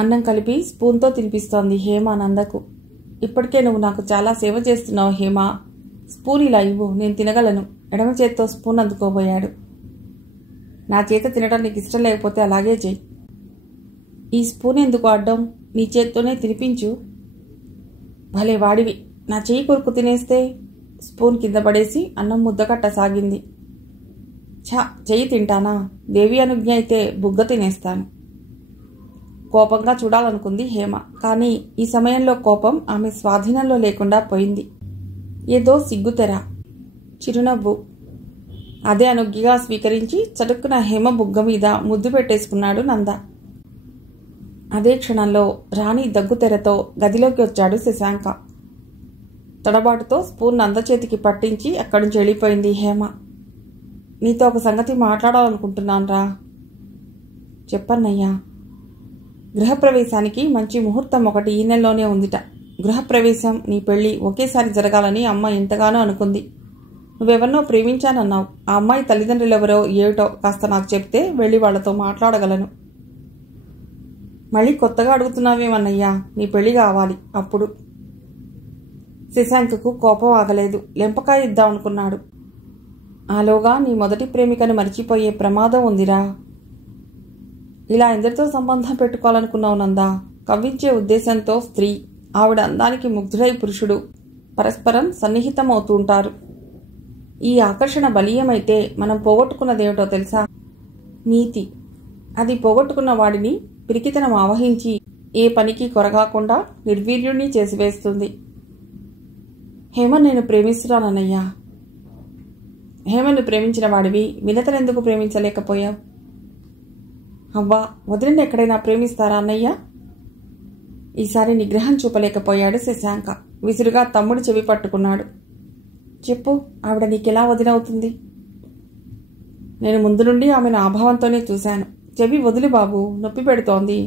అన్నం కలిపి స్పూన్తో తినిపిస్తోంది హేమ నందకు. ఇప్పటికే నువ్వు నాకు చాలా సేవ చేస్తున్నావు హేమ. స్పూన్ ఇలా ఇవ్వు, నేను తినగలను. ఎడమ చేత్తో స్పూన్ అందుకోబోయాడు. నా చేత తినడం నీకు ఇష్టం లేకపోతే అలాగే చెయ్యి. ఈ స్పూన్ ఎందుకు అడ్డం? నీ చేత్తోనే తినిపించు. భలే వాడివి, నా చెయ్యి కొరుకు తినేస్తే. స్పూన్ కింద పడేసి అన్నం ముద్దకట్టసాగింది. చెయ్యి తింటానా? దేవి అనుజ్ఞ అయితే బుగ్గ తినేస్తాను. కోపంగా చూడాలనుకుంది హేమ. కానీ ఈ సమయంలో కోపం ఆమె స్వాధీనంలో లేకుండా పోయింది. ఏదో సిగ్గుతెర, చిరునవ్వు. అదే అనుజ్ఞగా స్వీకరించి చటుక్కున హేమ బుగ్గ మీద ముద్దు పెట్టేసుకున్నాడు నంద. అదే క్షణంలో రాణి దగ్గుతెరతో గదిలోకి వచ్చాడు శశాంక. తడబాటుతో స్పూన్ నంద చేతికి పట్టించి అక్కడి నుంచి వెళ్ళిపోయింది హేమ. నీతో ఒక సంగతి మాట్లాడాలనుకుంటున్నాన్రా. చెప్పన్నయ్యా. గృహప్రవేశానికి మంచి ముహూర్తం ఒకటి ఈ నెలలోనే ఉందిట. గృహప్రవేశం, నీ పెళ్లి ఒకేసారి జరగాలని అమ్మ ఎంతగానో అనుకుంది. నువ్వెవరినో ప్రేమించానన్నావు. ఆ అమ్మాయి తల్లిదండ్రులెవరో ఏమిటో కాస్త నాకు చెప్తే వెళ్ళి వాళ్లతో మాట్లాడగలను. మళ్ళీ కొత్తగా అడుగుతున్నావేమన్నయ్యా? నీ పెళ్లి కావాలి అప్పుడు. శశాంకకు కోపం ఆగలేదు. లెంపకాయ ఇద్దామనుకున్నాడు. ఆలోగా నీ మొదటి ప్రేమికను మరిచిపోయే ప్రమాదం ఉందిరా. ఇలా ఎందరితో సంబంధం పెట్టుకోవాలనుకున్నావు నందా? కవ్వించే ఉద్దేశంతో స్త్రీ, ఆవిడ అందానికి ముగ్ధుడై పురుషుడు పరస్పరం సన్నిహితమవుతూ ఉంటారు. ఈ ఆకర్షణ బలీయమైతే మనం పోగొట్టుకున్నదేమిటో తెలుసా? నీతి. అది పోగొట్టుకున్న వాడిని పిరికితనం ఆవహించి ఏ పనికి కొరగాకుండా నిర్వీర్యుణ్ణి చేసివేస్తుంది. హేమను నేను ప్రేమిస్తున్నానన్నయ్యా. హేమను ప్రేమించిన వాడివి వినతనెందుకు ప్రేమించలేకపోయావు? అవ్వా, వదిలిని ఎక్కడైనా ప్రేమిస్తారా అన్నయ్య? ఈసారి నిగ్రహం చూపలేకపోయాడు శశాంక. విసురుగా తమ్ముడు చెవి పట్టుకున్నాడు. చెప్పు, ఆవిడ నీకెలా వదినవుతుంది? నేను ముందు నుండి ఆమెను ఆభావంతోనే చూశాను. చెవి వదిలి బాబు, నొప్పి పెడుతోంది.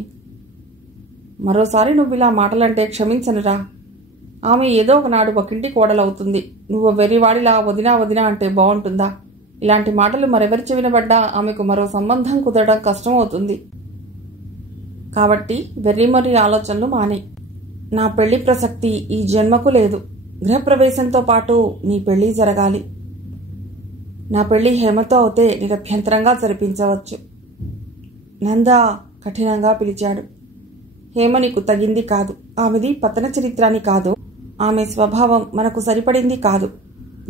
మరోసారి నువ్విలా మాటలంటే క్షమించనురా. ఆమె ఏదో ఒకనాడు ఒకింటి కోడలవుతుంది. నువ్వు వెర్రివాడిలా వదినా వదినా అంటే బాగుంటుందా? ఇలాంటి మాటలు మరెవరి చెవినబడ్డా ఆమెకు మరో సంబంధం కుదరడం కష్టమవుతుంది. కాబట్టి వెర్రిమర్రి ఆలోచనలు మానే. నా పెళ్లి ప్రసక్తి ఈ జన్మకు లేదు. గృహప్రవేశంతో పాటు నీ పెళ్లి జరగాలి. నా పెళ్లి హేమతో అవుతే నిరభ్యంతరంగా జరిపించవచ్చు. నందా కఠినంగా పిలిచాడు. హేమ నీకు తగింది కాదు. ఆమెది పతన చరిత్రాని కాదు. ఆమె స్వభావం మనకు సరిపడింది కాదు.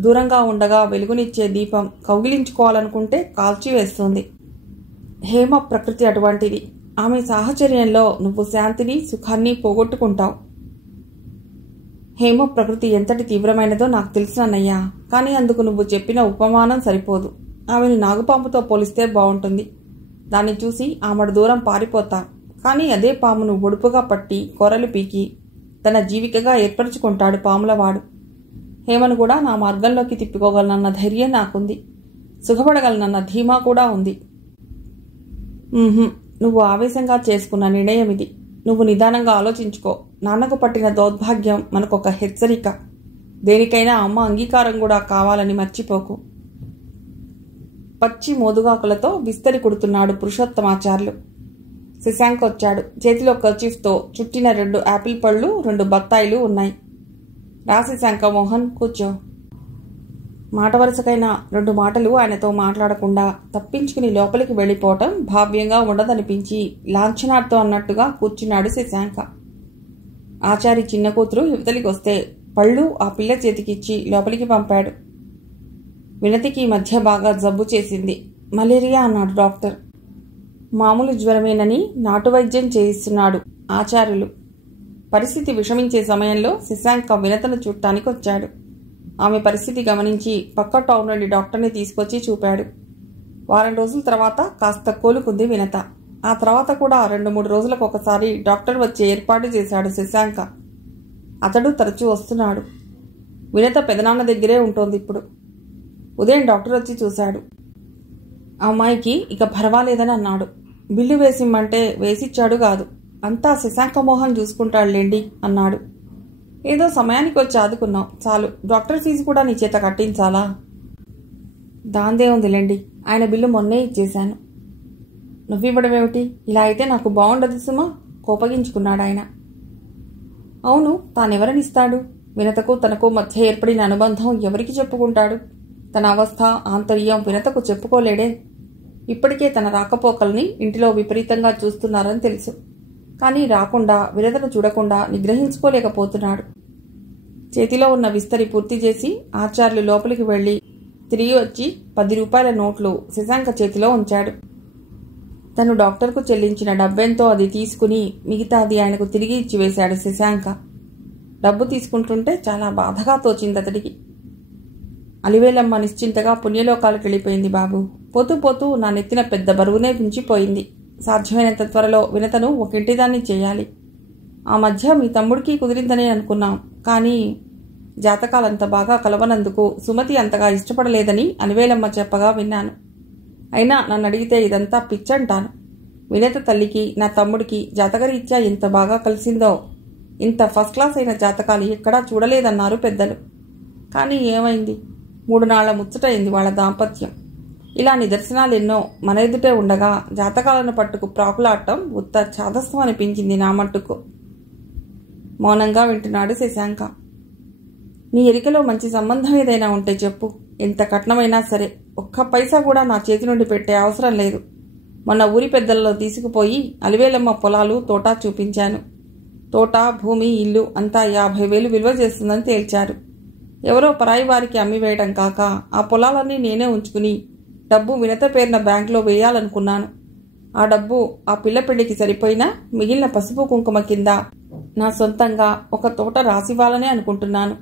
దూరంగా ఉండగా వెలుగునిచ్చే దీపం కౌగిలించుకోవాలనుకుంటే కాల్చివేస్తుంది. హేమ ప్రకృతి అటువంటిది. ఆమె సాహచర్యంలో నువ్వు శాంతిని సుఖాన్ని పోగొట్టుకుంటావు. హేమ ప్రకృతి ఎంతటి తీవ్రమైనదో నాకు తెలుసునన్నయ్యా. కానీ అందుకు నువ్వు చెప్పిన ఉపమానం సరిపోదు. ఆమెను నాగుపాముతో పోలిస్తే బాగుంటుంది. దాన్ని చూసి ఆమెడు దూరం పారిపోతా. కానీ అదే పామును ఒడుపుగా పట్టి కొరలు పీకి తన జీవికగా ఏర్పరచుకుంటాడు పాములవాడు. హేమను కూడా నా మార్గంలోకి తిప్పుకోగలనన్న ధైర్యం నాకుంది. సుఖపడగలనన్న ధీమా కూడా ఉంది. నువ్వు ఆవేశంగా చేసుకున్న నిర్ణయం ఇది. నువ్వు నిదానంగా ఆలోచించుకో. నాన్నకు పట్టిన దౌర్భాగ్యం మనకొక హెచ్చరిక. దేనికైనా అమ్మ అంగీకారం కూడా కావాలని మర్చిపోకు. పచ్చి మోదుగాకులతో విస్తరి కుడుతున్నాడు పురుషోత్తమాచార్యులు. శశాంక్ వచ్చాడు. చేతిలో కర్చీఫ్తో చుట్టిన 2 యాపిల్ పళ్ళు, 2 బత్తాయిలు ఉన్నాయి. రా శశాంక మోహన్, కూర్చో. మాట వరుసకైనా 2 మాటలు ఆయనతో మాట్లాడకుండా తప్పించుకుని లోపలికి వెళ్ళిపోవటం భావ్యంగా ఉండదనిపించి లాంఛనార్థం అన్నట్టుగా కూర్చున్నాడు శశాంక. ఆచారి చిన్న కూతురు యువతలికి వస్తే పళ్ళు ఆ పిల్ల చేతికిచ్చి లోపలికి పంపాడు. వినతికి మధ్య బాగా జబ్బు చేసింది. మలేరియా అన్నాడు డాక్టర్. మామూలు జ్వరమేనని నాటు వైద్యం చేయిస్తున్నాడు ఆచార్యులు. పరిస్థితి విషమించే సమయంలో శశాంక వినతను చూడటానికి వచ్చాడు. ఆమె పరిస్థితి గమనించి పక్క టౌన్ నుండి డాక్టర్ని తీసుకొచ్చి చూపాడు. వారం రోజుల తర్వాత కాస్త కోలుకుంది వినత. ఆ తర్వాత కూడా 2-3 రోజులకు ఒకసారి డాక్టర్ వచ్చే ఏర్పాటు చేశాడు శశాంక. అతడు తరచూ వస్తున్నాడు. వినత పెదనాన్న దగ్గరే ఉంటోంది ఇప్పుడు. ఉదయం డాక్టర్ వచ్చి చూశాడు. ఆ అమ్మాయికి ఇక పర్వాలేదని అన్నాడు. బిల్లు వేసిమ్మంటే వేసిచ్చాడు కాదు. అంతా శశాంక మోహన్ చూసుకుంటాడులేండి అన్నాడు. ఏదో సమయానికి వచ్చి ఆదుకున్నావు చాలు. డాక్టర్ ఫీజు కూడా నీ చేత కట్టించాలా? దాందే ఉందిలేండి. ఆయన బిల్లు మొన్నే ఇచ్చేశాను. నువ్వివ్వడమేమిటి? ఇలా అయితే నాకు బాగుండదు సుమా. కోపగించుకున్నాడాయన. అవును, తానెవరనిస్తాడు? వినతకు తనకు మధ్య ఏర్పడిన అనుబంధం ఎవరికి చెప్పుకుంటాడు? తన అవస్థ ఆంతర్యం వినతకు చెప్పుకోలేడే. ఇప్పటికే తన రాకపోకల్ని ఇంటిలో విపరీతంగా చూస్తున్నారని తెలుసు. కానీ రాకుండా వినతను చూడకుండా నిగ్రహించుకోలేకపోతున్నాడు. చేతిలో ఉన్న విస్తరి పూర్తి చేసి ఆచార్యులు లోపలికి వెళ్లి తిరిగి వచ్చి 10 రూపాయల నోట్లు శశాంక చేతిలో ఉంచాడు. తను డాక్టర్కు చెల్లించిన డబ్బెంతో అది తీసుకుని మిగతాది ఆయనకు తిరిగి ఇచ్చివేశాడు శశాంక. డబ్బు తీసుకుంటుంటే చాలా బాధగా తోచింది అతడికి. అలివేలమ్మ నిశ్చింతగా పుణ్యలోకాలకు వెళ్ళిపోయింది బాబు. పోతూ పోతూ నా నెత్తిన పెద్ద బరువునే మించిపోయింది. సాధ్యమైనంత త్వరలో వినతను ఒకింటిదాన్ని చేయాలి. ఆ మధ్య మీ తమ్ముడికి కుదిరిందనే అనుకున్నాం. కానీ జాతకాలంత బాగా కలవనందుకు సుమతి అంతగా ఇష్టపడలేదని అలివేలమ్మ చెప్పగా విన్నాను. అయినా నన్ను అడిగితే ఇదంతా పిచ్చంటాను. వినత తల్లికి నా తమ్ముడికి జాతకరీత్యా ఎంత బాగా కలిసిందో. ఇంత ఫస్ట్ క్లాస్ అయిన జాతకాలు ఎక్కడా చూడలేదన్నారు పెద్దలు. కానీ ఏమైంది? 3 నాళ్ల ముచ్చటైంది వాళ్ళ దాంపత్యం. ఇలా నిదర్శనాలెన్నో మన ఎదుటే ఉండగా జాతకాలను పట్టుకు ప్రాకులాడటం ఉత్త చాదస్తం అనిపించింది నా మట్టుకు. మౌనంగా వింటున్నాడు శశాంక. నీ ఎరికలో మంచి సంబంధం ఏదైనా ఉంటే చెప్పు. ఎంత కట్నమైనా సరే, ఒక్క పైసా కూడా నా చేతి నుండి పెట్టే అవసరం లేదు. మొన్న ఊరి పెద్దల్లో తీసుకుపోయి అలివేలమ్మ పొలాలు తోటా చూపించాను. తోట, భూమి, ఇల్లు అంతా 50,000 విలువ చేస్తుందని తేల్చారు. ఎవరో పరాయి వారికి అమ్మివేయడం కాక ఆ పొలాలన్నీ నేనే ఉంచుకుని డబ్బు వినత పేరున బ్యాంకులో వేయాలనుకున్నాను. ఆ డబ్బు ఆ పిల్ల పెళ్లికి సరిపోయినా మిగిలిన పసుపు కుంకుమ కింద నా సొంతంగా ఒక తోట రాసివ్వాలనే అనుకుంటున్నాను.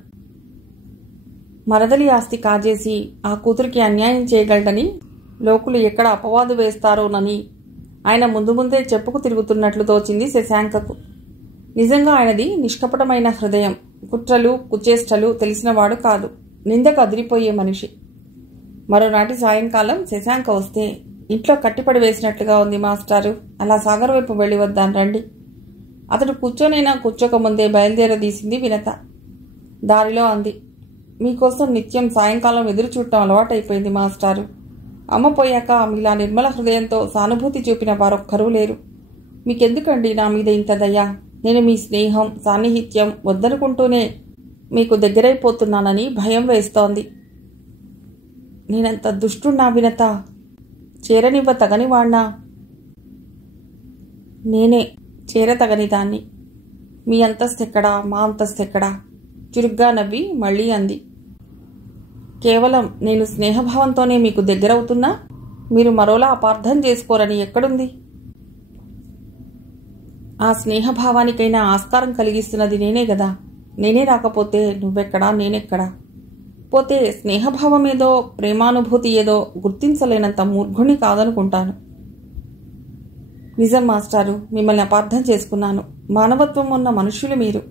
మరదలి ఆస్తి కాజేసి ఆ కూతురికి అన్యాయం చేయగలడని లోకులు ఎక్కడ అపవాదు వేస్తారోనని ఆయన ముందు ముందే చెప్పుకు తిరుగుతున్నట్లు తోచింది శశాంకకు. నిజంగా ఆయనది నిష్కపటమైన హృదయం. కుట్రలు కుచేష్టలు తెలిసినవాడు కాదు. నిందకు అదిరిపోయే మనిషి. మరోనాటి సాయంకాలం శశాంక వస్తే ఇంట్లో కట్టిపడి వేసినట్లుగా ఉంది మాస్టారు. అలా సాగర్ వైపు వెళ్ళి వద్దాం రండి. అతడు కూర్చోనైనా కూర్చోకముందే బయలుదేరదీసింది వినత. దారిలో అంది, మీకోసం నిత్యం సాయంకాలం ఎదురు చూడటం అలవాటైపోయింది మాస్టారు. అమ్మ పోయాక మీలా నిర్మల హృదయంతో సానుభూతి చూపిన వారొక్కరూ లేరు. మీకెందుకండి నా మీద ఇంత దయ? నేను మీ స్నేహం సాన్నిహిత్యం వద్దనుకుంటూనే మీకు దగ్గరైపోతున్నానని భయం వేస్తోంది. నేనంత దుష్టున్నా వినత? చేరనివ్వ తగని వాణ్ణా? నేనే చేరతగని దాన్ని. మీ అంతస్తెక్కడా, మా అంతస్తెక్కడా? చురుగ్గా నవ్వి మళ్ళీ అంది. కేవలం నేను స్నేహభావంతోనే మీకు దగ్గరవుతున్నా మీరు మరోలా అపార్థం చేసుకోరని ఎక్కడుంది? ఆ స్నేహభావానికైనా ఆస్కారం కలిగిస్తున్నది నేనే గదా. నేనే రాకపోతే నువ్వెక్కడా, నేనెక్కడా? పోతే స్నేహభావం ఏదో ప్రేమానుభూతి ఏదో గుర్తించలేనంత మూర్ఘుణ్ణి కాదనుకుంటాను. నిజం మాస్టారు, మిమ్మల్ని అపార్థం చేసుకున్నాను. మానవత్వం ఉన్న మనుష్యులు మీరు.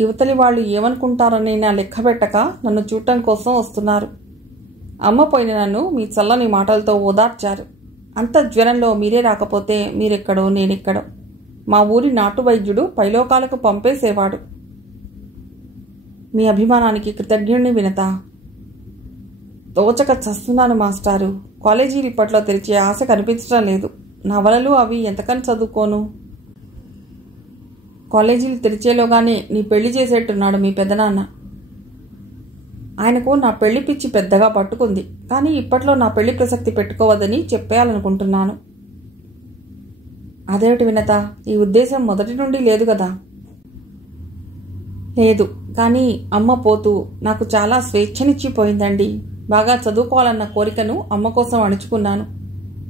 యువతలి వాళ్ళు ఏమనుకుంటారనైనా లెక్కబెట్టక నన్ను చూడటం కోసం వస్తున్నారు. అమ్మ పోయిన నన్ను మీ చల్లని మాటలతో ఓదార్చారు. అంత జ్వరంలో మీరే రాకపోతే మీరెక్కడో నేనెక్కడో. మా ఊరి నాటు వైద్యుడు పైలోకాలకు పంపేసేవాడు. మీ అభిమానానికి కృతజ్ఞుణ్ణి వినత. తోచక చస్తున్నాను మాస్టారు. కాలేజీలు ఇప్పట్లో తెరిచే ఆశ కనిపించడం లేదు. నవలలు అవి ఎంతకని చదువుకోను. కాలేజీలు తెరిచేలోగానే నీ పెళ్లి చేసేట్టున్నాడు మీ పెదనాన్న. ఆయనకు నా పెళ్లి పిచ్చి పెద్దగా పట్టుకుంది. కానీ ఇప్పట్లో నా పెళ్లి ప్రసక్తి పెట్టుకోవద్దని చెప్పేయాలనుకుంటున్నాను. అదేమిటి వినత, ఈ ఉద్దేశం మొదటి నుండి లేదు కదా? లేదు, కానీ అమ్మ పోతూ నాకు చాలా స్వేచ్ఛనిచ్చిపోయిందండి. బాగా చదువుకోవాలన్న కోరికను అమ్మ కోసం అణుచుకున్నాను.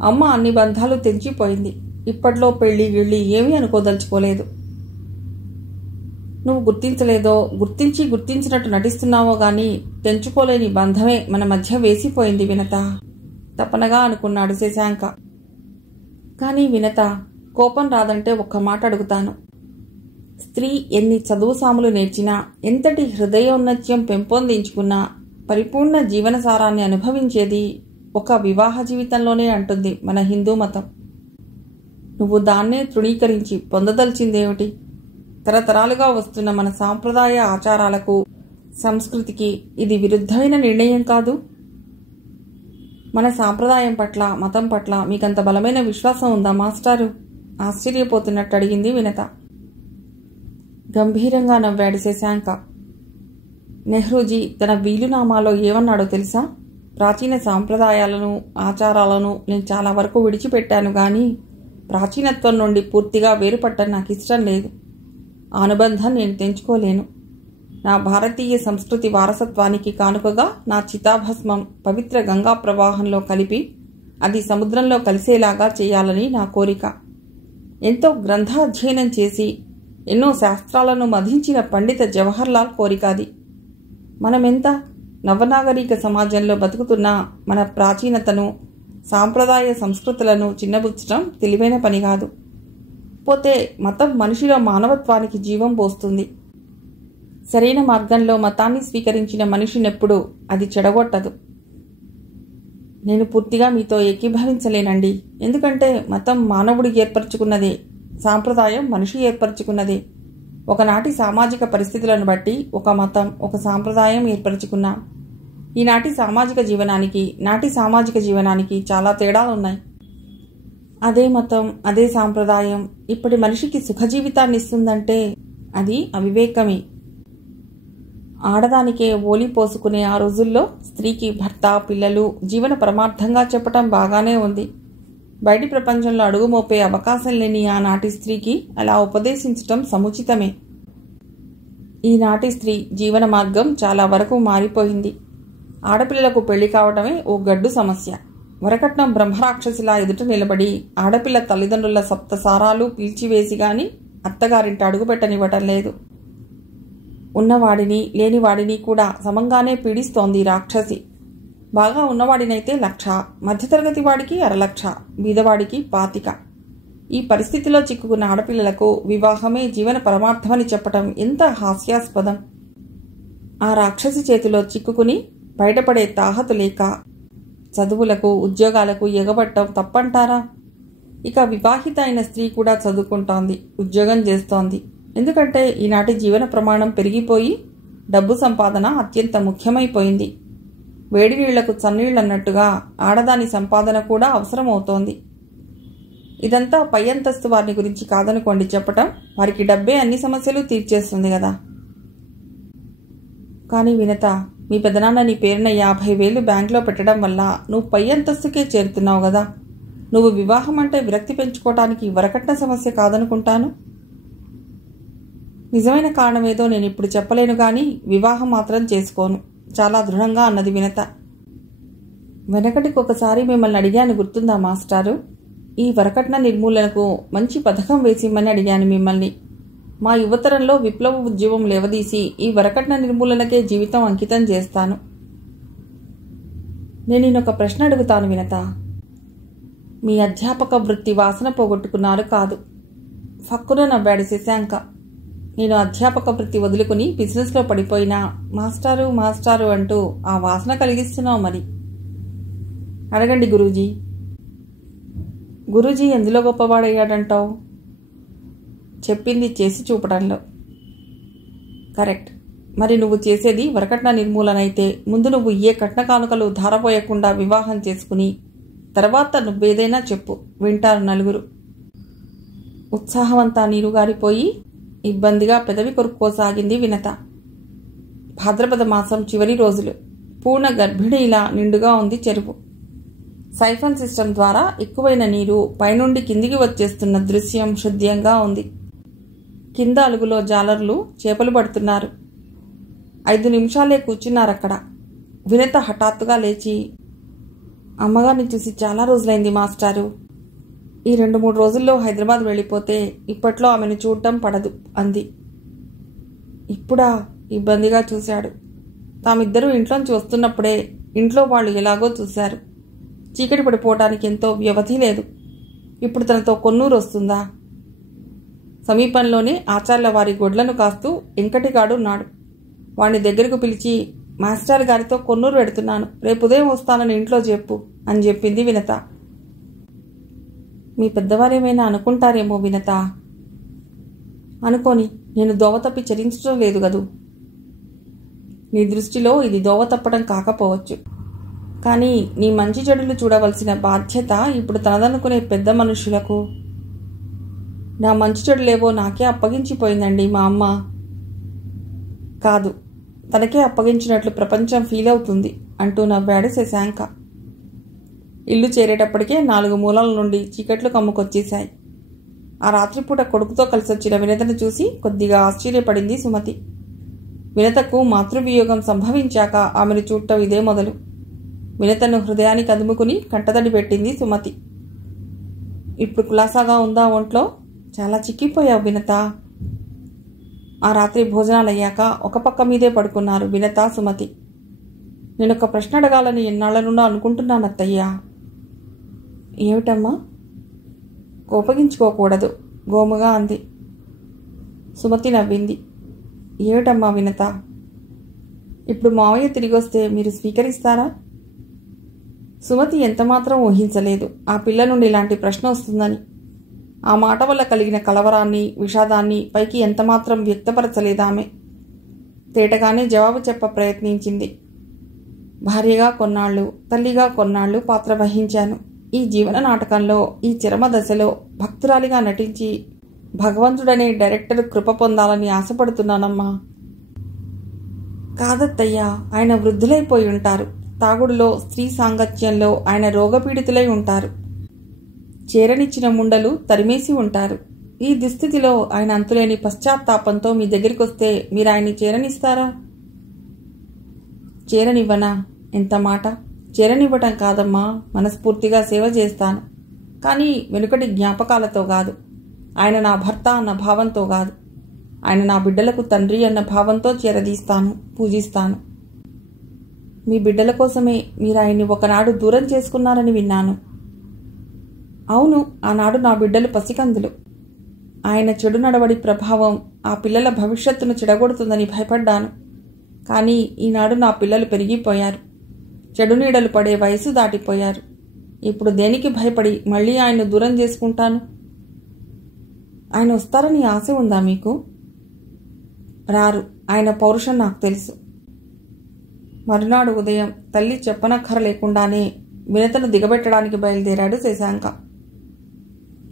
అమ్మ అన్ని బంధాలు తెంచిపోయింది. ఇప్పట్లో పెళ్లి గిళ్ళి ఏమీ అనుకోదలుచుకోలేదు. నువ్వు గుర్తించలేదో, గుర్తించినట్టు నటిస్తున్నావో గాని తెంచుకోలేని బంధమే మన మధ్య వేసిపోయింది వినత, తపనగా అనుకున్నాడు శశాంక. కానీ వినత, కోపం రాదంటే ఒక్క మాట అడుగుతాను. స్త్రీ ఎన్ని చదువు సాములు నేర్చినా, ఎంతటి హృదయోన్నత్యం పెంపొందించుకున్నా పరిపూర్ణ జీవనసారాన్ని అనుభవించేది ఒక వివాహ జీవితంలోనే అంటుంది మన హిందూ మతం. నువ్వు దాన్నే తృణీకరించి పొందదలిచిందేమిటి? తరతరాలుగా వస్తున్న మన సాంప్రదాయ ఆచారాలకు, సంస్కృతికి ఇది విరుద్ధమైన నిర్ణయం కాదు. మన సాంప్రదాయం పట్ల, మతం పట్ల మీకంత బలమైన విశ్వాసం ఉందా మాస్టారు? ఆశ్చర్యపోతున్నట్టు అడిగింది వినత. గంభీరంగా నవ్వాడు శశాంక. నెహ్రూజీ తన వీలునామాలో ఏమన్నాడో తెలుసా? ప్రాచీన సాంప్రదాయాలను, ఆచారాలను నేను చాలా వరకు విడిచిపెట్టాను గాని ప్రాచీనత్వం నుండి పూర్తిగా వేరుపట్టడం నాకు ఇష్టం లేదు. ఆ అనుబంధం నేను తెంచుకోలేను. నా భారతీయ సంస్కృతి వారసత్వానికి కానుకగా నా చితాభస్మం పవిత్ర గంగా ప్రవాహంలో కలిపి అది సముద్రంలో కలిసేలాగా చేయాలని నా కోరిక. ఎంతో గ్రంథాధ్యయనం చేసి ఎన్నో శాస్త్రాలను మధించిన పండిత జవహర్లాల్ కోరిక అది. మనమెంత నవనాగరిక సమాజంలో బతుకుతున్నా మన ప్రాచీనతను, సాంప్రదాయ సంస్కృతులను చిన్నబుచ్చడం తెలివైన పని కాదు. పోతే మతం మనిషిలో మానవత్వానికి జీవం పోస్తుంది. సరైన మార్గంలో మతాన్ని స్వీకరించిన మనిషినెప్పుడు అది చెడగొట్టదు. నేను పూర్తిగా మీతో ఏకీభవించలేనండి. ఎందుకంటే మతం మానవుడు ఏర్పరచుకున్నదే, సాంప్రదాయం మనిషి ఏర్పరచుకున్నదే. ఒకనాటి సామాజిక పరిస్థితులను బట్టి ఒక మతం, ఒక సాంప్రదాయం ఏర్పరచుకున్నాం. ఈనాటి సామాజిక జీవనానికి, నాటి సామాజిక జీవనానికి చాలా తేడాలున్నాయి. అదే మతం, అదే సాంప్రదాయం ఇప్పటి మనిషికి సుఖజీవితాన్ని ఇస్తుందంటే అది అవివేకమే. ఆడదానికే ఓలి పోసుకునే ఆ రోజుల్లో స్త్రీకి భర్త, పిల్లలు జీవన పరమార్థంగా చెప్పటం బాగానే ఉంది. బయటి ప్రపంచంలో అడుగు మోపే అవకాశం లేని ఆనాటి స్త్రీకి అలా ఉపదేశించటం సముచితమే. ఈనాటి స్త్రీ జీవన మార్గం చాలా వరకు మారిపోయింది. ఆడపిల్లలకు పెళ్లి కావడమే ఓ గడ్డు సమస్య. వరకట్నం బ్రహ్మరాక్షసిలా ఎదుట నిలబడి ఆడపిల్ల తల్లిదండ్రుల సప్తసారాలు పీల్చివేసి గాని అత్తగారింటి అడుగుపెట్టనివ్వటం లేదు. ఉన్నవాడిని లేనివాడిని కూడా సమంగానే పీడిస్తోంది రాక్షసి. బాగా ఉన్నవాడినైతే 1,00,000, మధ్యతరగతి వాడికి 1,50,000, బీదవాడికి 25. ఈ పరిస్థితిలో చిక్కుకున్న ఆడపిల్లలకు వివాహమే జీవన పరమార్థమని చెప్పటం ఎంత హాస్యాస్పదం. ఆ రాక్షసి చేతిలో చిక్కుకుని బయటపడే తాహతు లేక చదువులకు, ఉద్యోగాలకు ఎగబట్టం తప్పంటారా? ఇక వివాహిత అయిన స్త్రీ కూడా చదువుకుంటోంది, ఉద్యోగం చేస్తోంది. ఎందుకంటే ఈనాటి జీవన ప్రమాణం పెరిగిపోయి డబ్బు సంపాదన అత్యంత ముఖ్యమైపోయింది. వేడి నీళ్లకు చన్నీళ్లన్నట్టుగా ఆడదాని సంపాదన కూడా అవసరమవుతోంది. ఇదంతా పై అంతస్తు వారిని గురించి కాదనుకోండి చెప్పటం, వారికి డబ్బే అన్ని సమస్యలు తీర్చేస్తుంది కదా. కానీ వినత, మీ పెదనాన్న నీ పేరున 50,000 బ్యాంకులో పెట్టడం వల్ల నువ్వు పై అంతస్తుకే చేరుతున్నావు కదా. నువ్వు వివాహం అంటే విరక్తి పెంచుకోవటానికి వరకట్న సమస్య కాదనుకుంటాను. నిజమైన కారణమేదో నేను ఇప్పుడు చెప్పలేను గాని వివాహం మాత్రం చేసుకోను, చాలా దృఢంగా అన్నది వినత. వెనకటికి ఒకసారి మిమ్మల్ని అడిగాను, గుర్తుందా మాస్టారు? ఈ వరకట్న నిర్మూలనకు మంచి పథకం వేసిమ్మని అడిగాను మిమ్మల్ని. మా యువతరంలో విప్లవ ఉద్యమం లేవదీసి ఈ వరకట్న నిర్మూలనకే జీవితం అంకితం చేస్తాను. నేను నేనొక ప్రశ్న అడుగుతాను వినత. మీ అధ్యాపక వృత్తి వాసన పోగొట్టుకున్నారు కాదు? ఫక్కున నవ్వాడు శశాంక. నేను అధ్యాపక వృత్తి వదులుకుని బిజినెస్లో పడిపోయినా మాస్టారు మాస్టారు అంటూ ఆ వాసన కలిగిస్తున్నావు మరి. అడగండి గురూజీ. గురూజీ ఎందులో గొప్పవాడయ్యాడంటావు? చెప్పింది చేసి చూపడంలో. కరెక్ట్. మరి నువ్వు చేసేది వరకట్న నిర్మూలన అయితే ముందు నువ్వు ఏ కట్న కానుకలు ధారపోయకుండా వివాహం చేసుకుని తర్వాత నువ్వేదైనా చెప్పు, వింటారు నలుగురు. ఉత్సాహమంతా నీరుగారిపోయి ఇబ్బందిగా పెదవి కొరుక్కోసాగింది వినత. భాద్రపద మాసం చివరి రోజులు. పూర్ణ గర్భిణీలా నిండుగా ఉంది చెరువు. సైఫన్ సిస్టమ్ ద్వారా ఎక్కువైన నీరు పైనుండి కిందికి వచ్చేస్తున్న దృశ్యం శుద్ధ్యంగా ఉంది. కింద అలుగులో జాలర్లు చేపలు పడుతున్నారు. 5 నిమిషాలే కూర్చున్నారక్కడ. వినత హఠాత్తుగా లేచి, అమ్మగారిని చూసి చాలా రోజులైంది మాస్టారు. ఈ 2-3 రోజుల్లో హైదరాబాద్ వెళ్ళిపోతే ఇప్పట్లో ఆమెను చూడటం పడదు అంది. ఇప్పుడా? ఇబ్బందిగా చూశాడు. తామిద్దరూ ఇంట్లోంచి వస్తున్నప్పుడే ఇంట్లో వాళ్ళు ఎలాగో చూశారు. చీకటి పడిపోవడానికి ఎంతో వ్యవధి లేదు. ఇప్పుడు తనతో కొన్నూరు వస్తుందా? సమీపంలోనే ఆచార్ల వారి గొడ్లను కాస్తూ వెంకటిగాడున్నాడు. వాణ్ణి దగ్గరకు పిలిచి, మాస్టర్ గారితో కొన్నూరు వెడుతున్నాను, రేపు ఉదయం వస్తానని ఇంట్లో చెప్పు అని చెప్పింది వినత. మీ పెద్దవారేమైనా అనుకుంటారేమో వినత. అనుకోని, నేను దోవ తప్పి చరించడం లేదు గదు. నీ దృష్టిలో ఇది దోవ తప్పడం కాకపోవచ్చు, కానీ నీ మంచి చెడులు చూడవలసిన బాధ్యత ఇప్పుడు తనదనుకునే పెద్ద మనుషులకు. నా మంచి చెడులేవో నాకే అప్పగించిపోయిందండి మా అమ్మ. కాదు, తనకే అప్పగించినట్లు ప్రపంచం ఫీల్ అవుతుంది అంటూ నవ్వాడు శశాంక. ఇల్లు చేరేటప్పటికే 4 మూలల నుండి చీకట్లు కమ్ముకొచ్చేశాయి. ఆ రాత్రిపూట కొడుకుతో కలిసొచ్చిన వినతను చూసి కొద్దిగా ఆశ్చర్యపడింది సుమతి. వినతకు మాతృవియోగం సంభవించాక ఆమెను చూడటం ఇదే మొదలు. వినతను హృదయానికి అదుముకుని కంటతడి పెట్టింది సుమతి. ఇప్పుడు కులాసాగా ఉందా ఒంట్లో? చాలా చిక్కిపోయావు వినత. ఆ రాత్రి భోజనాలయ్యాక ఒక పక్క మీదే పడుకున్నారు వినత, సుమతి. నేనొక ప్రశ్న అడగాలని ఎన్నాళ్ల నుండో అనుకుంటున్నాను అత్తయ్యా. ఏమిటమ్మా? కోపగించుకోకూడదు, గోముగా అంది. సుమతి నవ్వింది. ఏమిటమ్మా వినత? ఇప్పుడు మావయ్య తిరిగొస్తే మీరు స్వీకరిస్తారా? సుమతి ఎంతమాత్రం ఊహించలేదు ఆ పిల్ల నుండి ఇలాంటి ప్రశ్న వస్తుందని. ఆ మాట వల్ల కలిగిన కలవరాన్ని, విషాదాన్ని పైకి ఎంతమాత్రం వ్యక్తపరచలేదామె. తేటగానే జవాబు చెప్ప ప్రయత్నించింది. భార్యగా కొన్నాళ్ళు, తల్లిగా కొన్నాళ్ళు పాత్ర వహించాను. ఈ జీవన నాటకంలో ఈ చరమ దశలో భక్తురాలిగా నటించి భగవంతుడనే డైరెక్టర్ కృప పొందాలని ఆశపడుతున్నానమ్మా. కాదత్తయ్యా, ఆయన వృద్ధులైపోయి ఉంటారు. తాగుడులో, స్త్రీ సాంగత్యంలో ఆయన రోగపీడితులై ఉంటారు. చేరనిచ్చిన ముండలు తరిమేసి ఉంటారు. ఈ దుస్థితిలో ఆయన అంతులేని పశ్చాత్తాపంతో మీ దగ్గరికొస్తే మీరు ఆయన్ని చేరనిస్తారా? చేరనివ్వనా? ఎంత మాట! చేరనివ్వటం కాదమ్మా, మనస్ఫూర్తిగా సేవ చేస్తాను. కానీ వెనుకటి జ్ఞాపకాలతో కాదు. ఆయన నా భర్త అన్న భావంతో కాదు. ఆయన నా బిడ్డలకు తండ్రి అన్న భావంతో చేరదీస్తాను, పూజిస్తాను. మీ బిడ్డల కోసమే మీరు ఆయన్ని ఒకనాడు దూరం చేసుకున్నారని విన్నాను. అవును, ఆనాడు నా బిడ్డలు పసికందులు. ఆయన చెడు నడవడి ప్రభావం ఆ పిల్లల భవిష్యత్తును చెడగొడుతుందని భయపడ్డాను. కానీ ఈనాడు నా పిల్లలు పెరిగిపోయారు. చెడు నీడలు పడే వయసు దాటిపోయారు. ఇప్పుడు దేనికి భయపడి మళ్ళీ ఆయన్ను దూరం చేసుకుంటాను? ఆయన వస్తారని ఆశ ఉందా మీకు? రారు. ఆయన పౌరుషం నాకు తెలుసు. మరునాడు ఉదయం తల్లి చెప్పనక్కర లేకుండానే వినతను దిగబెట్టడానికి బయలుదేరాడు శశాంక.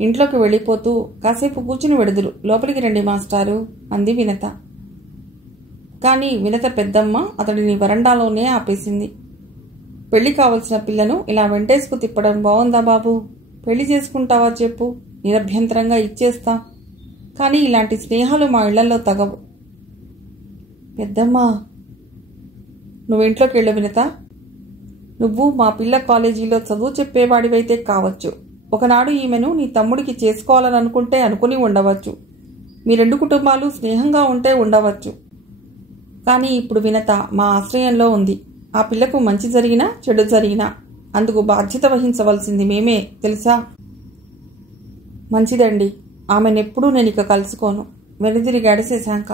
ఇంట్లోకి వెళ్ళిపోతూ కాసేపు కూర్చుని వెడుదురు, లోపలికి రండి మాస్టారు అంది వినత. కానీ వినత పెద్దమ్మ అతడిని వరండాలోనే ఆపేసింది. పెళ్లి కావలసిన పిల్లను ఇలా వెంటేసుకు తిప్పడం బాగుందా బాబు? పెళ్లి చేసుకుంటావా చెప్పు, నిరభ్యంతరంగా ఇచ్చేస్తా. కానీ ఇలాంటి స్నేహాలు మా ఇళ్లలో తగవు. పెద్దమ్మా, నువ్వింట్లోకి వెళ్ళు వినత. నువ్వు మా పిల్ల కాలేజీలో చదువు చెప్పేవాడివైతే కావచ్చు. ఒకనాడు ఈమెను నీ తమ్ముడికి చేసుకోవాలని అనుకుంటే అనుకుని ఉండవచ్చు. మీ 2 కుటుంబాలు స్నేహంగా ఉంటే ఉండవచ్చు. కానీ ఇప్పుడు వినత మా ఆశ్రయంలో ఉంది. ఆ పిల్లకు మంచి జరిగినా చెడు జరిగినా అందుకు బాధ్యత వహించవలసింది మేమే, తెలుసా? మంచిదండి, ఆమెనెప్పుడూ నేనిక కలుసుకోను వెనుదిరిగాడు శశాంక.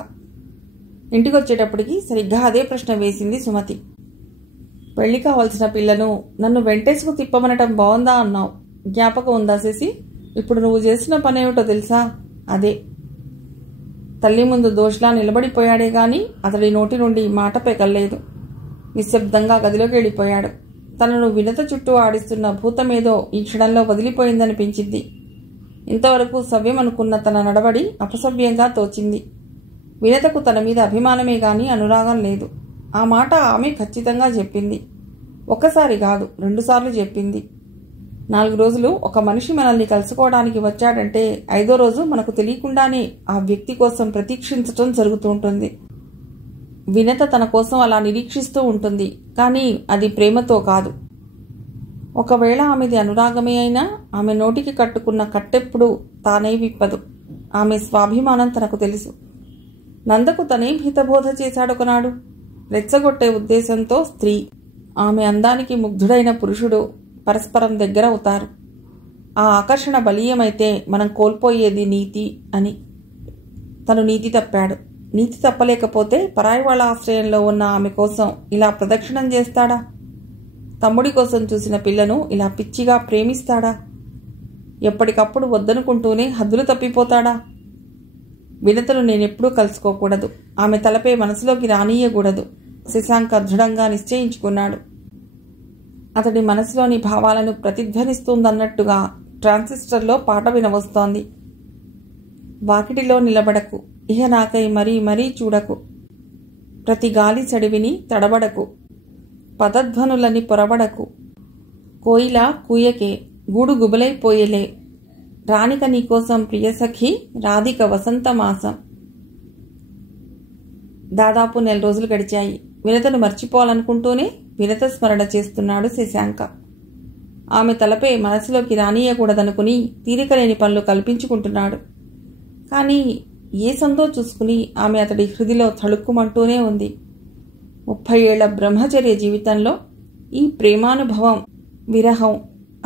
ఇంటికొచ్చేటప్పటికి సరిగ్గా అదే ప్రశ్న వేసింది సుమతి. పెళ్లి కావాల్సిన పిల్లను నన్ను వెంటేసుకు తిప్పమనటం బాగుందా అన్నావు. జ్ఞాపకం ఉందా శశి? ఇప్పుడు నువ్వు చేసిన పనేమిటో తెలుసా? అదే. తల్లి ముందు దోషిలా నిలబడిపోయాడే గాని అతడి నోటి నుండి మాట పెకల్లేదు. నిశ్శబ్దంగా గదిలోకి వెళ్ళిపోయాడు. తనను వినత చుట్టూ ఆడిస్తున్న భూతమేదో ఈ క్షణంలో వదిలిపోయిందనిపించింది. ఇంతవరకు సవ్యం అనుకున్న తన నడవడి అపసవ్యంగా తోచింది. వినతకు తన మీద అభిమానమే గాని అనురాగం లేదు. ఆ మాట ఆమె ఖచ్చితంగా చెప్పింది. ఒక్కసారి కాదు, 2 సార్లు చెప్పింది. 4 రోజులు ఒక మనిషి మనల్ని కలుసుకోవడానికి వచ్చాడంటే 5వ రోజు మనకు తెలియకుండానే ఆ వ్యక్తి కోసం ప్రతీక్షించటం జరుగుతూ ఉంటుంది. వినత తన కోసం అలా నిరీక్షిస్తూ ఉంటుంది. కానీ అది ప్రేమతో కాదు. ఒకవేళ ఆమెది అనురాగమే అయినా ఆమె నోటికి కట్టుకున్న కట్టెప్పుడు తానే విప్పదు. ఆమె స్వాభిమానం తనకు తెలుసు. నందకు తనేం హితబోధ చేశాడొకనాడు. రెచ్చగొట్టే ఉద్దేశంతో స్త్రీ, ఆమె అందానికి ముగ్ధుడైన పురుషుడు పరస్పరం దగ్గర అవుతారు. ఆ ఆకర్షణ బలీయమైతే మనం కోల్పోయేది నీతి అని. తను నీతి తప్పాడు. నీతి తప్పలేకపోతే పరాయి వాళ్ళ ఆశ్రయంలో ఉన్న ఆమె కోసం ఇలా ప్రదక్షిణం చేస్తాడా? తమ్ముడి కోసం చూసిన పిల్లను ఇలా పిచ్చిగా ప్రేమిస్తాడా? ఎప్పటికప్పుడు వద్దనుకుంటూనే హద్దులు తప్పిపోతాడా? వినతను నేనెప్పుడూ కలుసుకోకూడదు. ఆమె తలపే మనసులోకి రానీయకూడదు. శశాంక దృఢంగా నిశ్చయించుకున్నాడు. అతడి మనసులోని భావాలను ప్రతిధ్వనిస్తుందన్నట్టుగా ట్రాన్సిస్టర్లో పాట వినవస్తోంది. వాకిటిలో నిలబడకు, ఇహ నాకై మరీ మరీ చూడకు, ప్రతి గాలి చడివిని తడబడకు, పదధ్వనులని పొరబడకు, కోయిలా కూయకే, గూడు గుబలైపోయేలే, రానిక నీకోసం ప్రియసఖి రాధిక వసంతమాసం. దాదాపు 4 రోజులు గడిచాయి. వినతను మర్చిపోవాలనుకుంటూనే వినత స్మరణ చేస్తున్నాడు శశాంక. ఆమె తలపై మనసులోకి రానియకూడదనుకుని తీరికలేని పనులు కల్పించుకుంటున్నాడు. కానీ ఏ సందో చూసుకుని ఆమె అతడి హృదిలో తళుక్కుమంటూనే ఉంది. 30 ఏళ్ల బ్రహ్మచర్య జీవితంలో ఈ ప్రేమానుభవం, విరహం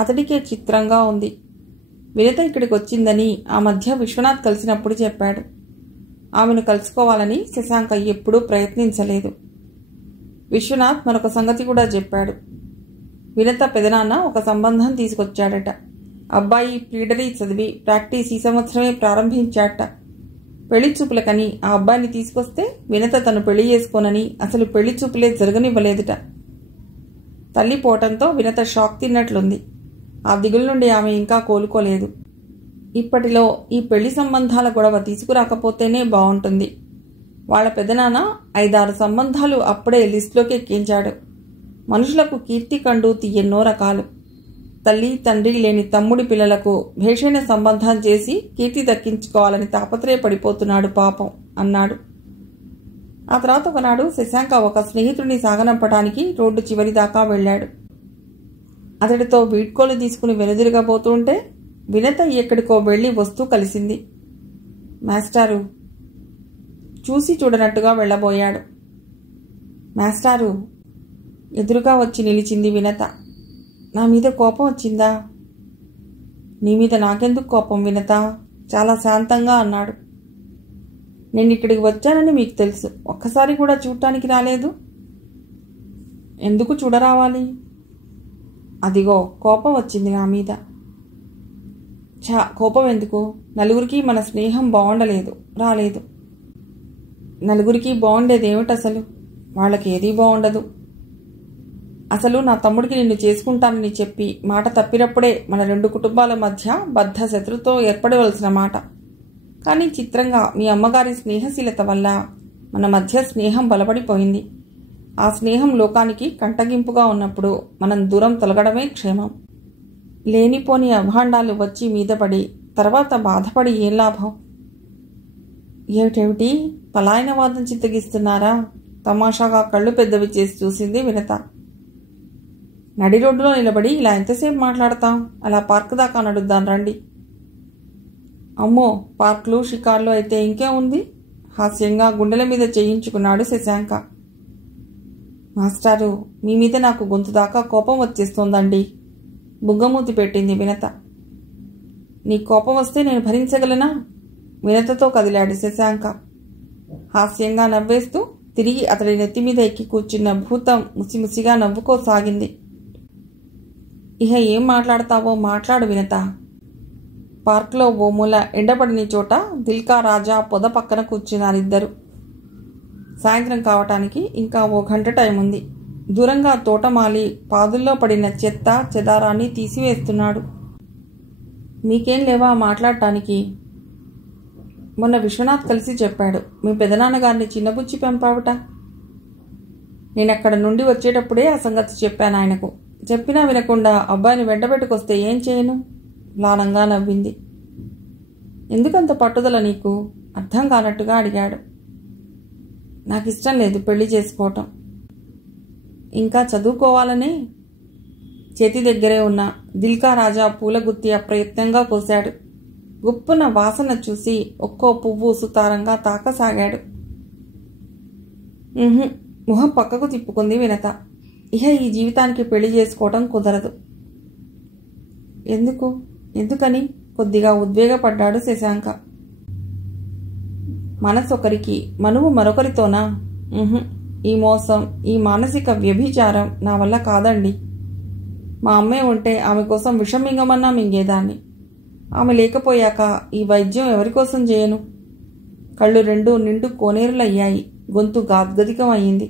అతడికే చిత్రంగా ఉంది. వినత ఇక్కడికి వచ్చిందని ఆ మధ్య విశ్వనాథ్ కలిసినప్పుడు చెప్పాడు. ఆమెను కలుసుకోవాలని శశాంక ఎప్పుడూ ప్రయత్నించలేదు. విశ్వనాథ్ మరొక సంగతి కూడా చెప్పాడు. వినత పెదనాన్న ఒక సంబంధం తీసుకొచ్చాడట. అబ్బాయి ప్లీడరీ చదివి ప్రాక్టీస్ ఈ సంవత్సరమే ప్రారంభించాడట. పెళ్లి చూపులకని ఆ అబ్బాయిని తీసుకొస్తే వినత తను పెళ్లి చేసుకోనని, అసలు పెళ్లి చూపులే జరగనివ్వలేదుట. తల్లి పోవటంతో వినత షాక్ తిన్నట్లుంది. ఆ దిగుల నుండి ఆమె ఇంకా కోలుకోలేదు. ఇప్పటిలో ఈ పెళ్లి సంబంధాల గొడవ తీసుకురాకపోతేనే బాగుంటుంది. వాళ్ల పెదనాన్న 5-6 సంబంధాలు అప్పుడే లిస్టులోకి ఎక్కించాడు. మనుషులకు కీర్తి కండు ఎన్నో రకాలు. తల్లి తండ్రి లేని తమ్ముడి పిల్లలకు భేషైన సంబంధం చేసి కీర్తి దక్కించుకోవాలని తాపత్రయపడిపోతున్నాడు పాపం అన్నాడు. ఆ తర్వాత ఒకనాడు శశాంక ఒక స్నేహితుడిని సాగనంపడానికి రోడ్డు చివరి దాకా వెళ్లాడు. అతడితో వీడ్కోలు తీసుకుని వెనుదిరగబోతుంటే వినత ఎక్కడికో వెళ్లి వస్తూ కలిసింది. మాస్టారు చూసి చూడనట్టుగా వెళ్లబోయాడు. మాస్టారు ఎదురుగా వచ్చి నిలిచింది వినత. నా మీద కోపం వచ్చిందా? నీ మీద నాకెందుకు కోపం వినత? చాలా శాంతంగా అన్నాడు. నేను ఇక్కడికి వచ్చానని మీకు తెలుసు. ఒక్కసారి కూడా చూడటానికి రాలేదు. ఎందుకు చూడరావాలి? అదిగో కోపం వచ్చింది నా మీద. కోపం ఎందుకు? నలుగురికి మన స్నేహం బాగుండలేదు, రాలేదు. నలుగురికి బాగుండేదేమిటి అసలు? వాళ్ళకి ఏదీ బాగుండదు. అసలు నా తమ్ముడికి నిన్ను చేసుకుంటానని చెప్పి మాట తప్పినప్పుడే మన 2 కుటుంబాల మధ్య బద్ధ శత్రుతో ఏర్పడవలసిన మాట. కానీ చిత్రంగా మీ అమ్మగారి స్నేహశీలత వల్ల మన మధ్య స్నేహం బలపడిపోయింది. ఆ స్నేహం లోకానికి కంటగింపుగా ఉన్నప్పుడు మనం దూరం తొలగడమే క్షేమం. లేనిపోని అభాండాలు వచ్చి మీదపడి తర్వాత బాధపడి ఏం లాభం? ఏమిటేమిటి పలాయనవాదం చిత్తగిస్తున్నారా? తమాషాగా కళ్ళు పెద్దవి చేసి చూసింది వినత. నడి రోడ్డులో నిలబడి ఇలా ఎంతసేపు మాట్లాడతాం? అలా పార్క్ దాకా నడుద్దాం రండి. అమ్మో, పార్కులు షికార్లు అయితే ఇంకే ఉంది? హాస్యంగా గుండెల మీద చేయించుకున్నాడు శశాంక. మాస్టారు మీ మీద నాకు గొంతు దాకా కోపం వచ్చేస్తోందండి. బుగ్గమూతి పెట్టింది వినత. నీ కోపం వస్తే నేను భరించగలనా? వినతతో కదిలాడు శశాంక. హాస్యంగా నవ్వేస్తూ తిరిగి అతడి నెత్తిమీద ఎక్కి కూర్చున్న భూతం ముసిముసిగా నవ్వుకోసాగింది. ఇహ ఏం మాట్లాడతావో మాట్లాడు వినత. పార్క్లో ఓ మూల ఎండబడిని చోట దిల్కా రాజా పొద పక్కన కూర్చున్నారిద్దరు. సాయంత్రం కావటానికి ఇంకా 1 గంట టైం ఉంది. దూరంగా తోటమాలి పాదుల్లో పడిన చెత్త చెదారాన్ని తీసివేస్తున్నాడు. మీకేం లేవా మాట్లాడటానికి? మొన్న విశ్వనాథ్ కలిసి చెప్పాడు, మీ పెదనాన్నగారిని చిన్నబుచ్చి పంపావుట. నేనక్కడ నుండి వచ్చేటప్పుడే ఆ సంగతి చెప్పాను ఆయనకు. చెప్పినా వినకుండా అబ్బాయిని వెంటబెట్టుకొస్తే ఏం చేయను? లానంగా నవ్వింది. ఎందుకంత పట్టుదల నీకు? అర్థం కానట్టుగా అడిగాడు. నాకిష్టం లేదు పెళ్లి చేసుకోవటం. ఇంకా చదువుకోవాలనే. చేతి దగ్గరే ఉన్న దిల్కా రాజా పూలగుత్తి అప్రయత్నంగా కోశాడు. గుప్పున వాసన చూసి ఒక్కో పువ్వు సుతారంగా తాకసాగాడు. ముఖం పక్కకు తిప్పుకుంది వినత. ఇహ ఈ జీవితానికి పెళ్లి చేసుకోవటం కుదరదు. ఎందుకని కొద్దిగా ఉద్వేగపడ్డాడు శశాంక. మనసొకరికి మనువు మరొకరితోనా? ఈ మోసం, ఈ మానసిక వ్యభిచారం నా వల్ల కాదండి. మా అమ్మే ఉంటే ఆమె కోసం విషం మింగమన్నా మింగేదాన్ని. ఆమె లేకపోయాక ఈ వైద్యం ఎవరికోసం చేయను? కళ్ళు 2 నిండు కోనేరులయ్యాయి. గొంతు గాద్గదికం అయ్యింది.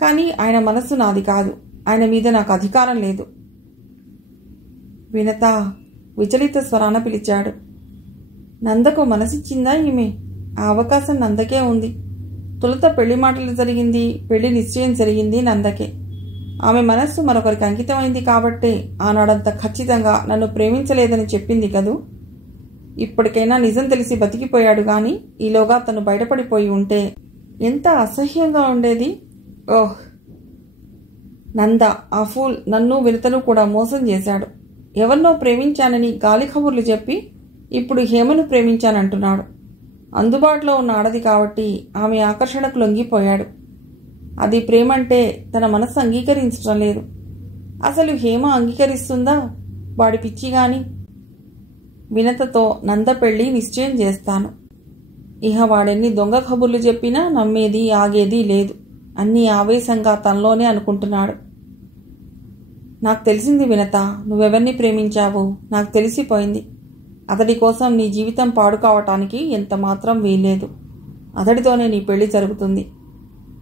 కానీ ఆయన మనస్సు నాది కాదు. ఆయన మీద నాకు అధికారం లేదు. వినత విచలిత స్వరాన పిలిచాడు. నందకు మనసిచ్చిందా ఈమె? ఆ అవకాశం నందకే ఉంది. తొలుత పెళ్లి మాటలు జరిగింది, పెళ్లి నిశ్చయం జరిగింది నందకే. ఆమె మనస్సు మరొకరికి అంకితమైంది కాబట్టే ఆనాడంత ఖచ్చితంగా నన్ను ప్రేమించలేదని చెప్పింది కదూ. ఇప్పటికైనా నిజం తెలిసి బతికిపోయాడు గాని ఈలోగా తను బయటపడిపోయి ఉంటే ఎంత అసహ్యంగా ఉండేది. ఓహ్, నంద ఆ ఫూల్ నన్ను వినతను కూడా మోసం చేశాడు. ఎవరినో ప్రేమించానని గాలి కబుర్లు చెప్పి ఇప్పుడు హేమను ప్రేమించానంటున్నాడు. అందుబాటులో ఉన్న ఆడది కాబట్టి ఆమె ఆకర్షణకు లొంగిపోయాడు. అది ప్రేమంటే తన మనస్సు అంగీకరించడం లేదు. అసలు హేమ అంగీకరిస్తుందా? వాడి పిచ్చి గాని. వినతతో నంద పెళ్లి నిశ్చయం చేస్తాను. ఇహ వాడెన్ని దొంగ కబుర్లు చెప్పినా నమ్మేది ఆగేది లేదు. అన్నీ ఆవేశంగా తనలోనే అనుకుంటున్నాడు. నాకు తెలిసింది వినత, నువ్వెవరిని ప్రేమించావో నాకు తెలిసిపోయింది. అతడి కోసం నీ జీవితం పాడు కావటానికి ఎంత మాత్రం వీల్లేదు. అతడితోనే నీ పెళ్లి జరుగుతుంది.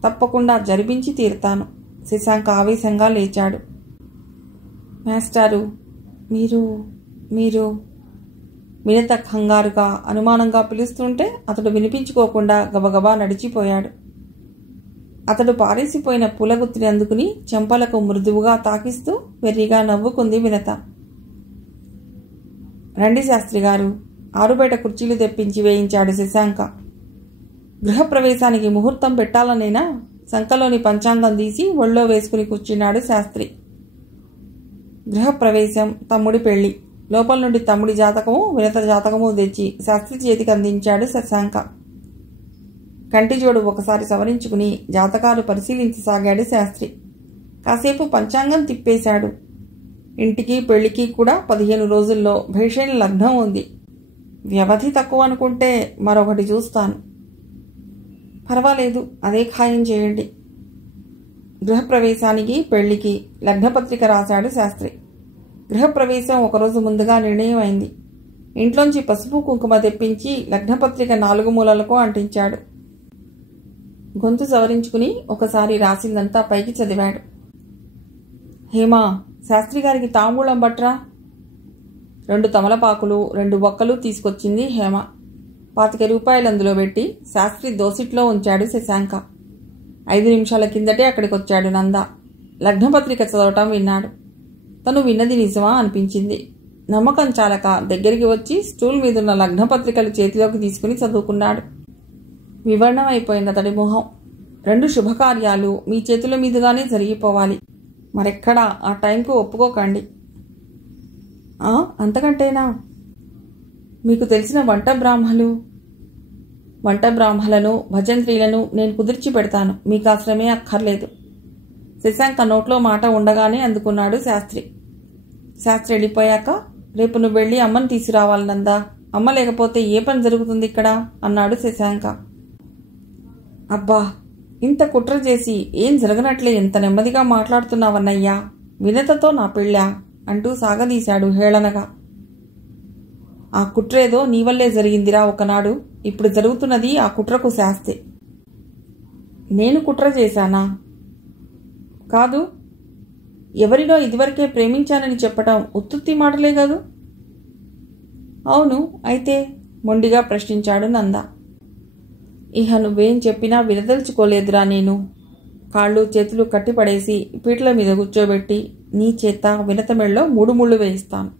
తప్పకుండా జరిపించి తీరుతాను. శశాంక ఆవేశంగా లేచాడు. మాస్టారు, మీరు వినత కంగారుగా అనుమానంగా పిలుస్తుంటే అతడు వినిపించుకోకుండా గబగబా నడిచిపోయాడు. అతడు పారేసిపోయిన పూలగుత్తిని అందుకుని చెంపలకు మృదువుగా తాకిస్తూ వెర్రిగా నవ్వుకుంది వినత. రండి శాస్త్రి గారు, ఆరుబయట కుర్చీలు తెప్పించి వేయించాడు శశాంక. గృహప్రవేశానికి ముహూర్తం పెట్టాలనేనా? సంకలోని పంచాంగం తీసి ఒళ్ళో వేసుకుని కూర్చున్నాడు శాస్త్రి. గృహప్రవేశం, తమ్ముడి పెళ్లి. లోపల నుండి తమ్ముడి జాతకము వినత జాతకము తెచ్చి శాస్త్రి చేతికి అందించాడు శశాంక. కంటిజోడు ఒకసారి సవరించుకుని జాతకాలు పరిశీలించసాగాడు శాస్త్రి. కాసేపు పంచాంగం తిప్పేశాడు. ఇంటికి పెళ్లికి కూడా 15 రోజుల్లో భేషైన లగ్నం ఉంది. వ్యవధి తక్కువ అనుకుంటే మరొకటి చూస్తాను. పర్వాలేదు, అదే ఖాయం చేయండి. గృహప్రవేశానికి పెళ్లికి లగ్నపత్రిక రాశాడు శాస్త్రి. గృహప్రవేశం ఒకరోజు ముందుగా నిర్ణయం అయింది. ఇంట్లోంచి పసుపు కుంకుమ తెప్పించి లగ్నపత్రిక 4 మూలలకు అంటించాడు. గొంతు సవరించుకుని ఒకసారి రాసిందంతా పైకి చదివాడు. హేమా, శాస్త్రి గారికి తాంబూలం బట్రా. 2 తమలపాకులు 2 బొక్కలు తీసుకొచ్చింది హేమ. 25 రూపాయలు అందులో పెట్టి శాస్త్రి దోసిట్లో ఉంచాడు శశాంక. 5 నిమిషాల కిందటే అక్కడికొచ్చాడు నంద. లగ్నపత్రిక చదవటం విన్నాడు. తను విన్నది నిజమా అనిపించింది. నమ్మకం చాలక దగ్గరికి వచ్చి స్టూల్ మీదున్న లగ్నపత్రికలు చేతిలోకి తీసుకుని చదువుకున్నాడు. వివరణం అయిపోయింది అతడి మొహం. 2 శుభకార్యాలు మీ చేతుల మీదుగానే జరిగిపోవాలి. మరెక్కడా ఆ టైంకు ఒప్పుకోకండి. అంతకంటేనా? మీకు తెలిసిన వంట బ్రాహ్మలను భజంత్రీలను నేను కుదిర్చి పెడతాను. మీకు ఆ శ్రమే అక్కర్లేదు. శశాంక నోట్లో మాట ఉండగానే అందుకున్నాడు శాస్త్రి. శాస్త్రి వెళ్ళిపోయాక, రేపు నువ్వు వెళ్ళి అమ్మని తీసుకురావాలి నందా. అమ్మ లేకపోతే ఏ పని జరుగుతుంది ఇక్కడ అన్నాడు శశాంక. అబ్బా, ఇంత కుట్ర చేసి ఏం జరగనట్లే ఎంత నెమ్మదిగా మాట్లాడుతున్నావన్నయ్యా. వినతతో నా పెళ్ళా అంటూ సాగదీశాడు హేళనగా. ఆ కుట్రేదో నీ వల్లే జరిగిందిరా ఒకనాడు. ఇప్పుడు జరుగుతున్నది ఆ కుట్రకు శాస్తి. నేను కుట్ర చేశానా? కాదు. ఎవరినో ఇదివరకే ప్రేమించానని చెప్పటం ఉత్తుత్తి మాటలే కాదు. అవును, అయితే మొండిగా ప్రశ్నించాడు నంద. ఇహ నువ్వేం చెప్పినా వినదలుచుకోలేదురా నేను. కాళ్ళు చేతులు కట్టిపడేసి పీటల మీద కూర్చోబెట్టి నీ చేత వినత మెళ్ళలో 3 ముళ్ళు వేయిస్తాను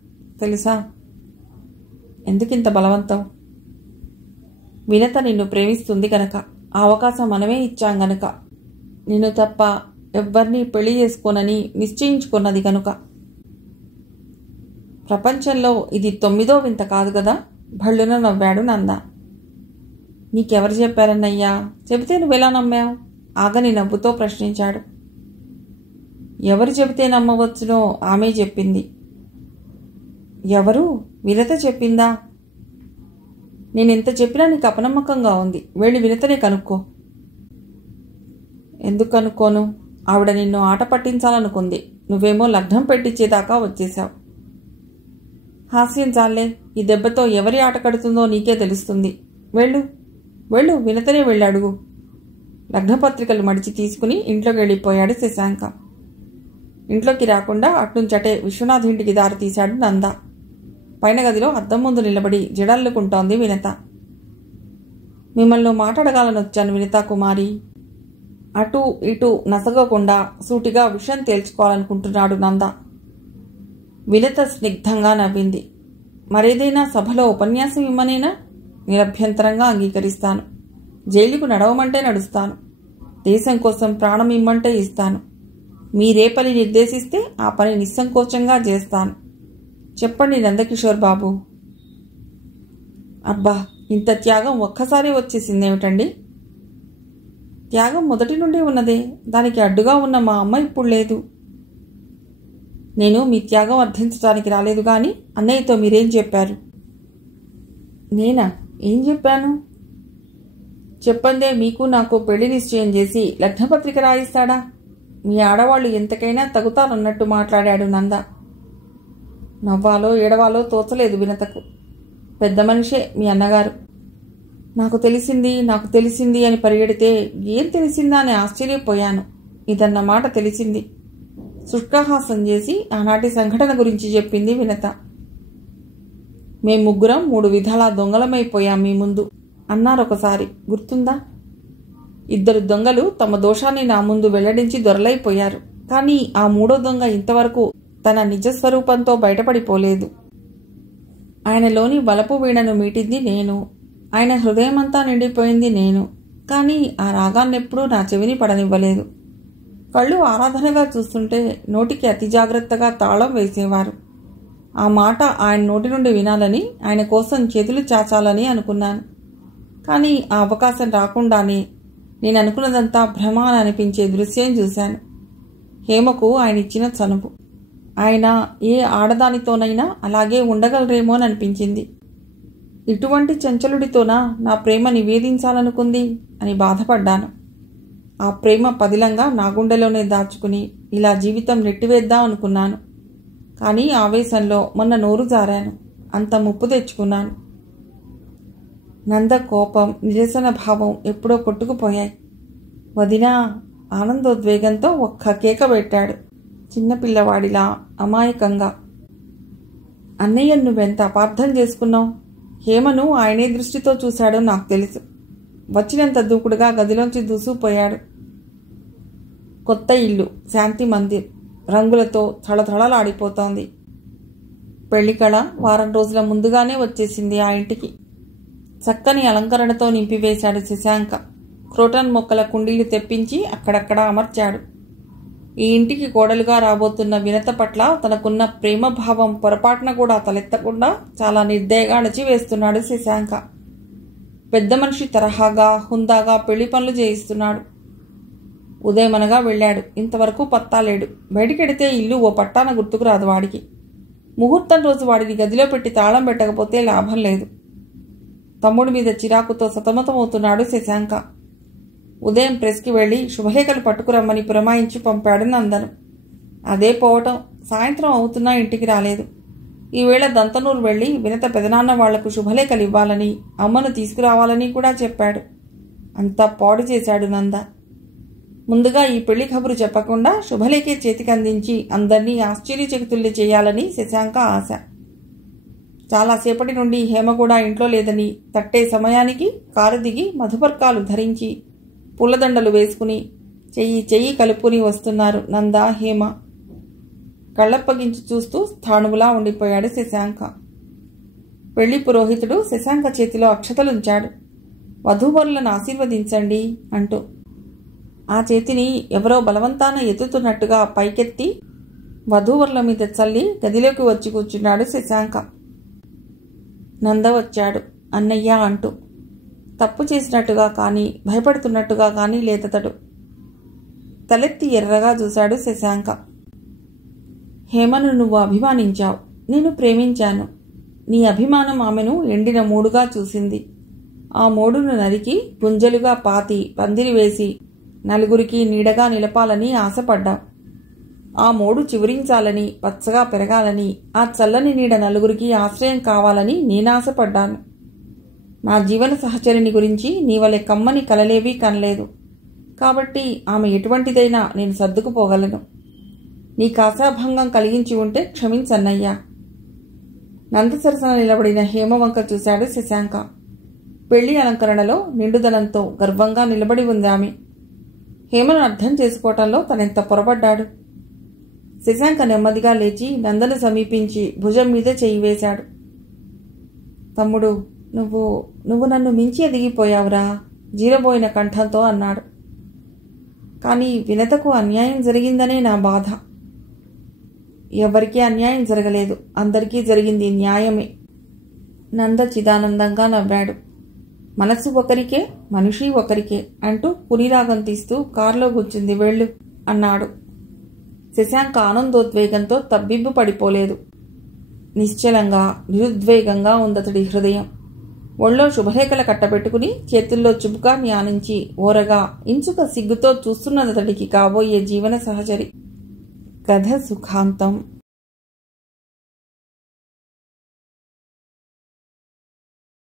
తెలుసా? ఎందుకింత బలవంతం? వినత నిన్ను ప్రేమిస్తుంది గనక, ఆ అవకాశం మనమే ఇచ్చాం గనక, నిన్ను తప్ప ఎవ్వరినీ పెళ్లి చేసుకోనని నిశ్చయించుకున్నది కనుక. ప్రపంచంలో ఇది 9వ వింత కాదు గదా? భళ్ళున నవ్వాడు నంద. నీకెవరు చెప్పారన్నయ్యా? చెబితే నువ్వెలా నమ్మావు? ఆగని నవ్వుతో ప్రశ్నించాడు. ఎవరు చెబితే నమ్మవచ్చునో ఆమె చెప్పింది. ఎవరు? వినత చెప్పిందా? నేనెంత చెప్పినా నీకు అపనమ్మకంగా ఉంది. వెళ్ళి వినతనే కనుక్కో. ఎందుకు కనుక్కోను? ఆవిడ నిన్ను ఆట పట్టించాలనుకుంది. నువ్వేమో లగ్నం పెట్టించేదాకా వచ్చేశావు. హాస్యం చాలే. ఈ దెబ్బతో ఎవరి ఆట కడుతుందో నీకే తెలుస్తుంది. వెళ్ళు, వినతనే వెళ్ళి అడుగు. లగ్నపత్రికలు మడిచి తీసుకుని ఇంట్లోకి వెళ్ళిపోయాడు శశాంక. ఇంట్లోకి రాకుండా అట్నుంచటే విశ్వనాథ్ ఇంటికి దారి తీశాడు నంద. పైన గదిలో అద్దం ముందు నిలబడి జడల్లుకుంటోంది వినత. మిమ్మల్ని మాట్లాడగాలనొచ్చాను వినితా కుమారి. అటూ ఇటూ నసగకుండా సూటిగా విషయం తేల్చుకోవాలనుకుంటున్నాడు నంద. వినత స్నిగ్ధంగా నవ్వింది. మరేదైనా సభలో ఉపన్యాసం ఇమ్మనేనా? నిరభ్యంతరంగా అంగీకరిస్తాను. జైలుకు నడవమంటే నడుస్తాను. దేశం కోసం ప్రాణం ఇమ్మంటే ఇస్తాను. మీరే పని నిర్దేశిస్తే ఆ పని నిస్సంకోచంగా చేస్తాను. చెప్పండి నందకిషోర్ బాబు. అబ్బా, ఇంత త్యాగం ఒక్కసారి వచ్చేసిందేమిటండి? త్యాగం మొదటి నుండి ఉన్నదే. దానికి అడ్డుగా ఉన్న మా అమ్మ ఇప్పుడు లేదు. నేను మీ త్యాగం అర్థించడానికి రాలేదు కానీ అన్నయ్యతో మీరేం చెప్పారు? నేనా? ఏం చెప్పాను? చెప్పందే మీకు నాకు పెళ్లి నిశ్చయం చేసి లగ్నపత్రిక రాయిస్తాడా? మీ ఆడవాళ్లు ఎంతకైనా తగుతారన్నట్టు మాట్లాడాడు నంద. నవ్వాలో ఏడవాలో తోచలేదు వినతకు. పెద్ద మనిషే మీ అన్నగారు. నాకు తెలిసింది అని పరిగెడితే ఏం తెలిసిందా అని ఆశ్చర్యపోయాను. ఇదన్న మాట తెలిసింది. శుష్కహాసం చేసి ఆనాటి సంఘటన గురించి చెప్పింది వినత. మేం ముగ్గురం 3 విధాలా దొంగలమైపోయాం మీ ముందు అన్నారొకసారి, గుర్తుందా? 2 దొంగలు తమ దోషాన్ని నా ముందు వెల్లడించి దొరలైపోయారు. కానీ ఆ 3వ దొంగ ఇంతవరకు తన నిజస్వరూపంతో బయటపడిపోలేదు. ఆయనలోని వలపు వీణను మీటింది నేను. ఆయన హృదయమంతా నిండిపోయింది నేను. కానీ ఆ రాగాన్నెప్పుడూ నా చెవిని పడనివ్వలేదు. కళ్ళు ఆరాధనగా చూస్తుంటే నోటికి అతి జాగ్రత్తగా తాళం వేసేవారు. ఆ మాట ఆయన నోటి నుండి వినాలని, ఆయన కోసం చేతులు చాచాలని అనుకున్నాను. కానీ ఆ అవకాశం రాకుండానే నేను అనుకున్నదంతా భ్రమ అని అనిపించే దృశ్యం చూశాను. హేమకు ఆయన ఇచ్చిన చనువు. ఆయన ఏ ఆడదానితోనైనా అలాగే ఉండగలరేమో అని అనిపించింది. ఇటువంటి చంచలుడితోనా నా ప్రేమ నివేదించాలనుకుంది అని బాధపడ్డాను. ఆ ప్రేమ పదిలంగా నా గుండెలోనే దాచుకుని ఇలా జీవితం నెట్టివేద్దాం అనుకున్నాను. కానీ ఆవేశంలో మొన్న నోరు జారాను. అంత ముప్పు తెచ్చుకున్నాను. నంద కోపం, నిరసన భావం ఎప్పుడో కొట్టుకుపోయాయి. వదినా ఆనందోద్వేగంతో ఒక్క కేక పెట్టాడు, చిన్నపిల్లవాడిలా అమాయకంగా. అన్నయ్య నువ్వెంత అపార్థం చేసుకున్నావు. హేమను ఆయనే దృష్టితో చూశాడో నాకు తెలుసు. వచ్చినంత దూకుడుగా గదిలోంచి దూసుకుపోయాడు. కొత్త ఇల్లు, శాంతి మందిర్ రంగులతో థళథళలాడిపోతోంది. పెళ్లికళ వారం రోజుల ముందుగానే వచ్చేసింది ఆ ఇంటికి. చక్కని అలంకరణతో నింపివేశాడు శశాంక. క్రోటన్ మొక్కల కుండీలు తెప్పించి అక్కడక్కడ అమర్చాడు. ఈ ఇంటికి కోడలుగా రాబోతున్న వినత పట్ల తనకున్న ప్రేమభావం పొరపాటున కూడా తలెత్తకుండా చాలా నిర్దయగా అణచివేస్తున్నాడు శశాంక. పెద్ద మనిషి తరహాగా హుందాగా పెళ్లి పనులు చేయిస్తున్నాడు. ఉదయమనగా వెళ్ళాడు. ఇంతవరకు పత్తాలేడు. బయటికెడితే ఇల్లు ఓ పట్టాన గుర్తుకు రాదు వాడికి. ముహూర్తం రోజు వాడిని గదిలో పెట్టి తాళం పెట్టకపోతే లాభం లేదు. తమ్ముడి మీద చిరాకుతో సతమతమవుతున్నాడు శశాంక. ఉదయం ప్రెస్కి వెళ్లి శుభలేఖలు పట్టుకురమ్మని పురమాయించి పంపాడు నందను. అదే పోవటం. సాయంత్రం అవుతున్నా ఇంటికి రాలేదు. ఈవేళ దంతనూరు వెళ్లి వినత పెదనాన్న వాళ్లకు శుభలేఖలు ఇవ్వాలని, అమ్మను తీసుకురావాలని కూడా చెప్పాడు. అంతా పాడు చేశాడు నంద. ముందుగా ఈ పెళ్లి కబురు చెప్పకుండా శుభలేఖే చేతికి అందించి అందర్నీ ఆశ్చర్యచకితుల్ని చేయాలని శశాంక ఆశ. చాలాసేపటి నుండి హేమ కూడా ఇంట్లో లేదని తట్టే సమయానికి కారు దిగి మధుపర్కాలు ధరించి పూలదండలు వేసుకుని చెయ్యి కలుపుని వస్తున్నారు నంద, హేమ. కళ్ళప్పగించి చూస్తూ స్థాణువులా ఉండిపోయాడు శశాంక. పెళ్లి పురోహితుడు శశాంక చేతిలో అక్షతలుంచాడు. వధూవరులను ఆశీర్వదించండి అంటూ. ఆ చేతిని ఎవరో బలవంతాన ఎత్తుతున్నట్టుగా పైకెత్తి వధూవరుల మీద చల్లి గదిలోకి వచ్చి కూర్చున్నాడు శశాంక. నంద వచ్చాడు అన్నయ్య అంటూ. తప్పు చేసినట్టుగా కానీ భయపడుతున్నట్టుగా కానీ లేదతడు. తలెత్తి ఎర్రగా చూశాడు శశాంక. హేమను నువ్వు అభిమానించావు, నేను ప్రేమించాను. నీ అభిమానం ఆమెను ఎండిన మూడుగా చూసింది. ఆ మూడును నరికి గుంజలుగా పాతి పందిరి వేసి నలుగురికి నీడగా నిలపాలని ఆశపడ్డావు. ఆ మోడు చివురించాలని, పచ్చగా పెరగాలని, ఆ చల్లని నీడ నలుగురికి ఆశ్రయం కావాలని నేనాశపడ్డాను. నా జీవన సహచరిని గురించి నీవలే కమ్మని కలలేవీ కనలేదు. కాబట్టి ఆమె ఎటువంటిదైనా నేను సర్దుకుపోగలను. నీకాశాభంగం కలిగించి ఉంటే క్షమించన్నయ్యా. నందసరసన నిలబడిన హేమవంక చూశాడు శశాంక. పెళ్లి అలంకరణలో నిండుదనంతో గర్వంగా నిలబడి ఉంది ఆమె. హేమను అర్థం చేసుకోవటంలో తనెంత పొరపడ్డాడు. శశాంక నెమ్మదిగా లేచి నందను సమీపించి భుజం మీద చేయి వేశాడు. తమ్ముడు, నువ్వు నన్ను మించి ఎదిగిపోయావురా జీరబోయిన కంఠంతో అన్నాడు. కానీ వినతకు అన్యాయం జరిగిందనే నా బాధ. ఎవరికీ అన్యాయం జరగలేదు, అందరికీ జరిగింది న్యాయమే. నంద చిదానందంగా నవ్వాడు. మనసు ఒకరికే, మనిషి ఒకరికే అంటూ పులిరాగం తీస్తూ కారులో కూర్చుంది వెళ్ళు అన్నాడు. శశాంక ఆనందోద్వేగంతో తబ్బిబ్బు పడిపోలేదు. నిశ్చలంగా నిరుద్వేగంగా ఉందతడి హృదయం. ఒళ్ళో శుభలేఖల కట్టబెట్టుకుని చేతుల్లో చుబుకాన్ని ఆనించి ఓరగా ఇంచుక సిగ్గుతో చూస్తున్నదతడికి కాబోయే జీవన సహచరి. కథ సుఖాంతం.